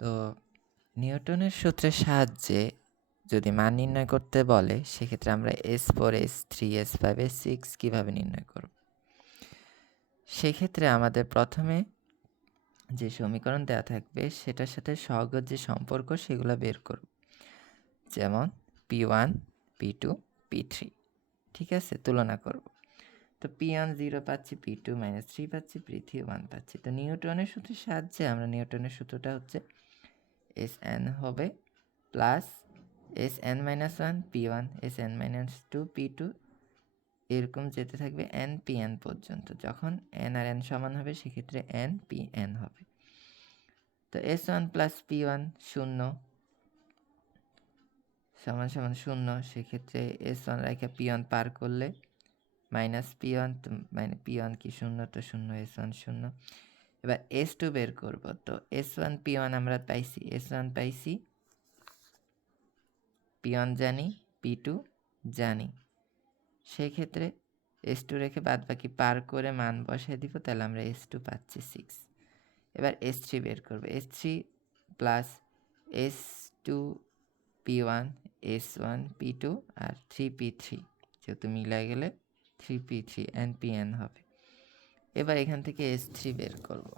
তো নিউটনের সূত্রের সাহায্যে যদি মান নির্ণয় করতে বলে সেক্ষেত্রে আমরা S4, S3, S5, S6 কীভাবে নির্ণয় করব? সেক্ষেত্রে আমাদের প্রথমে যে সমীকরণ দেওয়া থাকবে সেটার সাথে সহগের যে সম্পর্ক সেগুলো বের করব। যেমন P1, P2, P3, ঠিক আছে, তুলনা করব। তো P1 0 পাচ্ছি, P2 -3 পাচ্ছি, P3 1 পাচ্ছি। তো নিউটনের সূত্রের সাহায্যে আমরা নিউটনের সূত্রটা হচ্ছে Sn হবে plus Sn-1 P1 Sn-2 P2 এরকম যেতে থাকবে n Pn পর্যন্ত। যখন n আর n সমান হবে সেক্ষেত্রে n Pn হবে। তো S1 প্লাস P1 0 সমান সমান 0, সেক্ষেত্রে S1 রেখে P1 পার করলে মাইনাস P1, তো মানে P1 কি 0, তো 0, S1 0। এবার S2 বের করব। তো S1 P1 আমরা পাইছি, S1 পাইছি, P1 জানি, P2 জানি। সেই ক্ষেত্রে S2 রেখে বাদবাকি পার করে মান বসায় দিব, তাহলে আমরা S2 পাচ্ছি 6। এবার S3 বের করব। S3 plus S2 P1 S1 P2 আর 3P3, যেহেতু মিলাই গেলে 3P3 NPN হবে। এবার এখান থেকে S3 বের করব।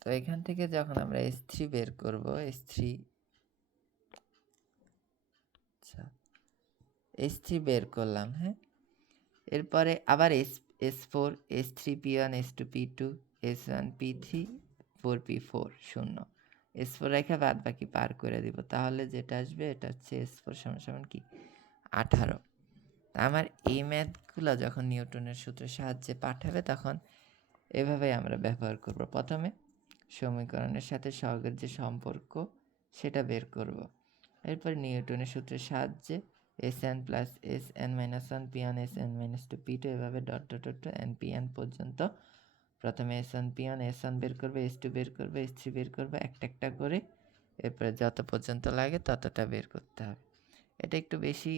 তো এখান থেকে যখন আমরা S3 বের করব, S3 বের করলাম, হ্যাঁ। এরপরে আবার S4 S3 P1 S2 P2 S1 P3 4P4 0, S4 রেখে বাদ বাকি পার করে দিব, তাহলে যেটা আসবে এটা হচ্ছে S4 সমান কি 18। আমার এই ম্যাথগুলো যখন নিউটনের সূত্রের সাহায্যে পাঠাবে তখন এভাবেই আমরা ব্যবহার করব। প্রথমে সমীকরণের সাথে সহগের যে সম্পর্ক সেটা বের করব। এরপর নিউটনের সূত্রের সাহায্যে Sn plus Sn-1 P1 Sn-2 P2 এভাবে ডট ডট ডট NPN পর্যন্ত প্রথমে S1 P1 S1 বের করবে, S2 বের করবে, S3 বের করবে, একটা একটা করে, এরপরে যত পর্যন্ত লাগে ততটা বের করতে হবে। এটা একটু বেশি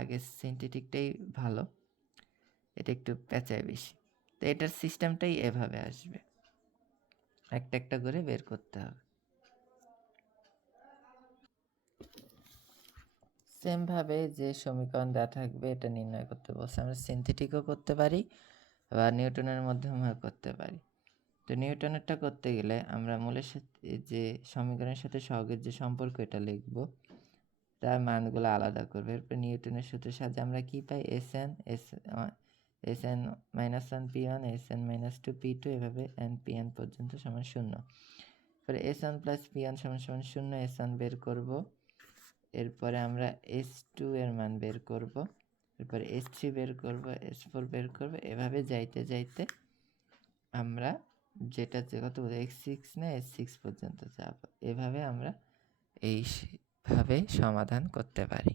আগের সিনথেটিকটাই ভালো, এটা একটু পেঁচায় বেশি। তো এটার সিস্টেমটাই এভাবে আসবে, একটা একটা করে বের করতে হবে। সেমভাবে যে সমীকরণ দেওয়া থাকবে এটা নির্ণয় করতে বলছে, আমরা সিনথেটিকও করতে পারি বা নিউটনের মাধ্যমেও করতে পারি। তো নিউটনেরটা করতে গেলে আমরা মূলের সাথে যে সমীকরণের সাথে সহগের যে সম্পর্ক এটা লিখব, তার মানগুলো আলাদা করবে। এরপর নিউটনের সূত্রের সাহায্যে আমরা কি পাই, Sn-1 P1 Sn-2 P2 এভাবে NPN পর্যন্ত সমান 0। এরপরে S1 প্লাস P1 সমান 0, S1 বের করব। এরপরে আমরা S2 এর মান বের করব, এরপরে S3 বের করব, S4 বের করব, এভাবে যাইতে যাইতে আমরা যেটা কত X6 না S6 পর্যন্ত যাব। এভাবে আমরা এইভাবে সমাধান করতে পারি।